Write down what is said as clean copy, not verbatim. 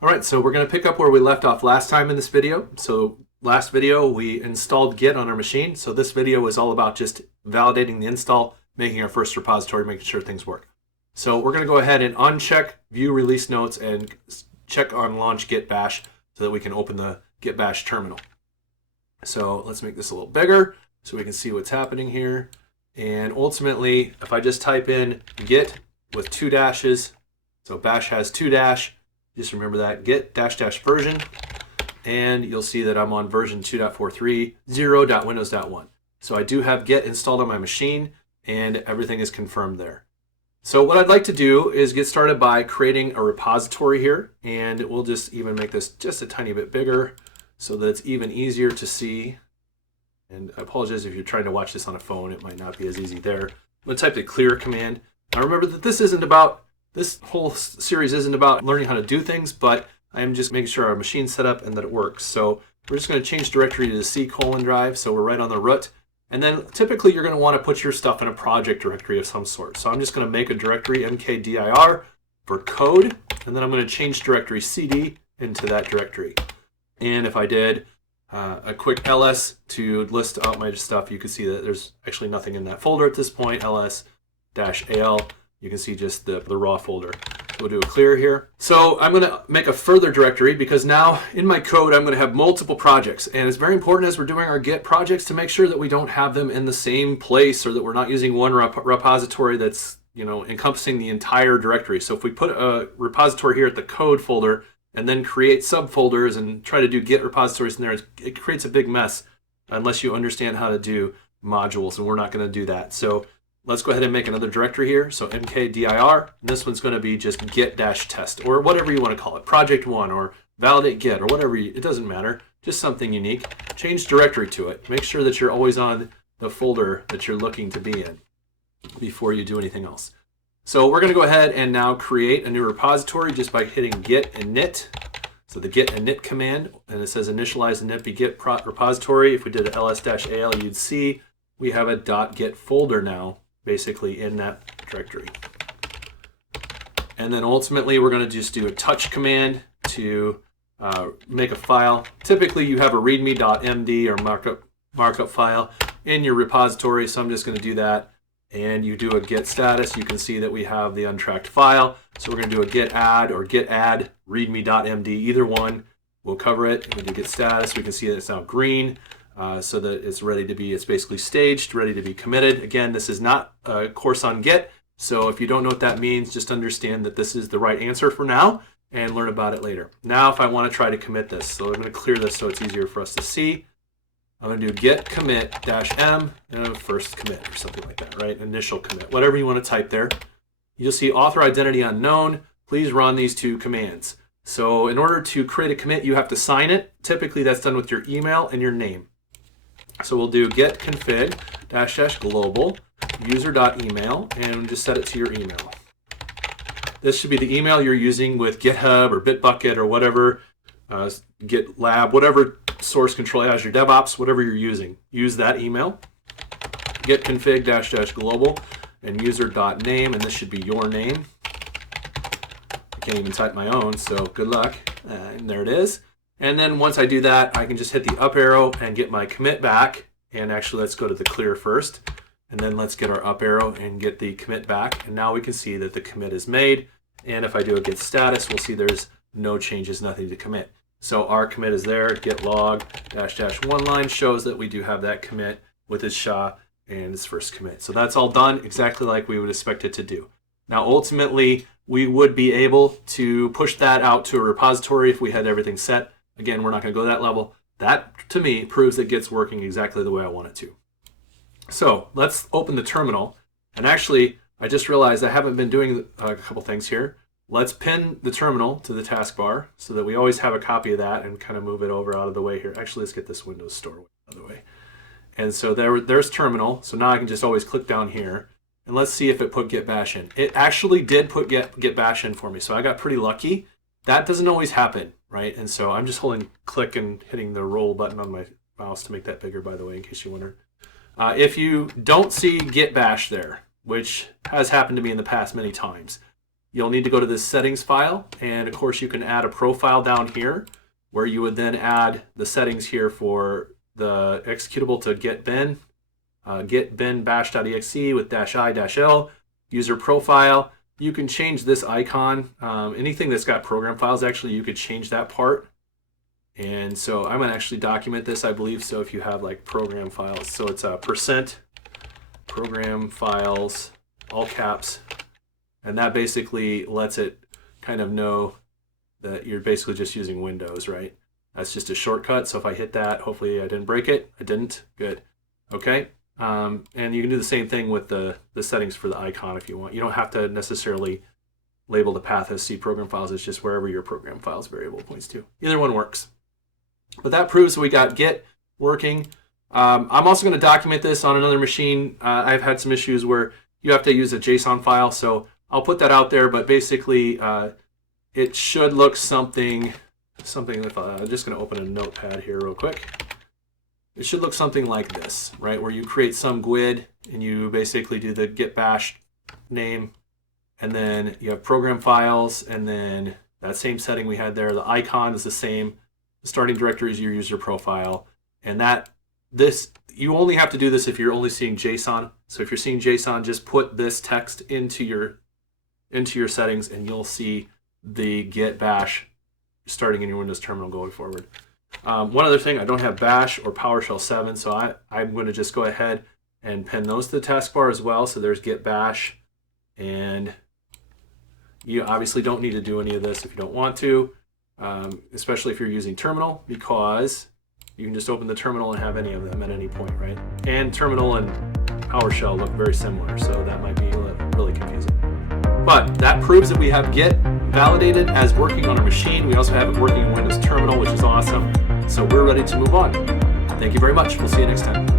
All right, so we're going to pick up where we left off last time in this video. So last video we installed Git on our machine. So this video is all about just validating the install, making our first repository, making sure things work. So we're going to go ahead and uncheck view release notes and check on launch git bash so that we can open the git bash terminal. So let's make this a little bigger so we can see what's happening here. And ultimately, if I just type in git with 2 dashes, so bash has 2 dash, just remember that, git -- version, and you'll see that I'm on version 2.430.windows.1. So I do have Git installed on my machine, and everything is confirmed there. So what I'd like to do is get started by creating a repository here, and we'll just even make this just a tiny bit bigger so that it's even easier to see. And I apologize if you're trying to watch this on a phone, it might not be as easy there. I'm going to type the clear command. Now remember that this whole series isn't about learning how to do things, but I am just making sure our machine's set up and that it works. So we're just going to change directory to the C: drive, so we're right on the root. And then typically you're going to want to put your stuff in a project directory of some sort. So I'm just going to make a directory mkdir for code, and then I'm going to change directory cd into that directory. And if I did a quick ls to list out my stuff, you can see that there's actually nothing in that folder at this point. ls-al, you can see just the raw folder. We'll do a clear here. So I'm going to make a further directory because now in my code I'm going to have multiple projects, and it's very important as we're doing our Git projects to make sure that we don't have them in the same place, or that we're not using one repository that's encompassing the entire directory. So if we put a repository here at the code folder and then create subfolders and try to do Git repositories in there, it creates a big mess unless you understand how to do modules, and we're not going to do that. So let's go ahead and make another directory here. So mkdir, and this one's going to be just git-test, or whatever you want to call it, project1 or validate git, or whatever, it doesn't matter, just something unique. Change directory to it. Make sure that you're always on the folder that you're looking to be in before you do anything else. So we're going to go ahead and now create a new repository just by hitting git init. So the git init command, and it says initialize init git repository. If we did a ls-al, you'd see we have a .git folder now, basically in that directory. And then ultimately we're going to just do a touch command to make a file. Typically you have a readme.md or markup file in your repository, so I'm just going to do that. And you do a git status, you can see that we have the untracked file. So we're going to do a git add or git add readme.md, either one will cover it. We do git status, we can see that it's now green. So that it's ready to be, it's basically staged, ready to be committed. Again, this is not a course on Git, so if you don't know what that means, just understand that this is the right answer for now and learn about it later. Now if I want to try to commit this, so I'm going to clear this so it's easier for us to see. I'm going to do git commit -m and first commit or something like that, right? Initial commit, whatever you want to type there. You'll see author identity unknown. Please run these 2 commands. So in order to create a commit, you have to sign it. Typically that's done with your email and your name. So we'll do git config -- global user.email and just set it to your email. This should be the email you're using with GitHub or Bitbucket or whatever, GitLab, whatever source control, Azure DevOps, whatever you're using. Use that email. Git config -- global and user.name, and this should be your name. I can't even type my own, so good luck. And there it is. And then once I do that, I can just hit the up arrow and get my commit back. And actually, let's go to the clear first. And then let's get our up arrow and get the commit back. And now we can see that the commit is made. And if I do a git status, we'll see there's no changes, nothing to commit. So our commit is there. Git log -- one line shows that we do have that commit with its SHA and its first commit. So that's all done exactly like we would expect it to do. Now, ultimately, we would be able to push that out to a repository if we had everything set. Again, we're not going to go to that level. That, to me, proves that Git's working exactly the way I want it to. So let's open the terminal. And actually, I just realized I haven't been doing a couple things here. Let's pin the terminal to the taskbar so that we always have a copy of that and kind of move it over out of the way here. Actually, let's get this Windows Store out of the way. And so there's terminal. So now I can just always click down here. And let's see if it put git bash in. It actually did put git bash in for me. So I got pretty lucky. That doesn't always happen, right? And so I'm just holding click and hitting the roll button on my mouse to make that bigger, by the way, in case you wonder. If you don't see git bash there, which has happened to me in the past many times, you'll need to go to this settings file, and of course you can add a profile down here where you would then add the settings here for the executable to get bin, get bin bash.exe with -i-l, user profile. You can change this icon. Anything that's got program files, actually, you could change that part. And so I'm going to actually document this, I believe. So if you have like program files, so it's a % program files, all caps. And that basically lets it kind of know that you're basically just using Windows, right? That's just a shortcut. So if I hit that, hopefully I didn't break it. I didn't. Good. Okay. And you can do the same thing with the settings for the icon if you want. You don't have to necessarily label the path as C program files. It's just wherever your program files variable points to. Either one works. But that proves we got Git working. I'm also going to document this on another machine. I've had some issues where you have to use a JSON file, so I'll put that out there. But basically, it should look something with. I'm just going to open a notepad here real quick. It should look something like this, right? Where you create some GUID and you basically do the git bash name, and then you have program files, and then that same setting we had there. The icon is the same. The starting directory is your user profile, and you only have to do this if you're only seeing JSON. So if you're seeing JSON, just put this text into your settings, and you'll see the git bash starting in your Windows terminal going forward. One other thing, I don't have bash or PowerShell 7, so I'm going to just go ahead and pin those to the taskbar as well. So there's git bash, and you obviously don't need to do any of this if you don't want to, especially if you're using terminal, because you can just open the terminal and have any of them at any point, right? And terminal and PowerShell look very similar, so that might be really confusing. But that proves that we have Git validated as working on our machine. We also have it working in Windows Terminal, which is awesome. So we're ready to move on. Thank you very much. We'll see you next time.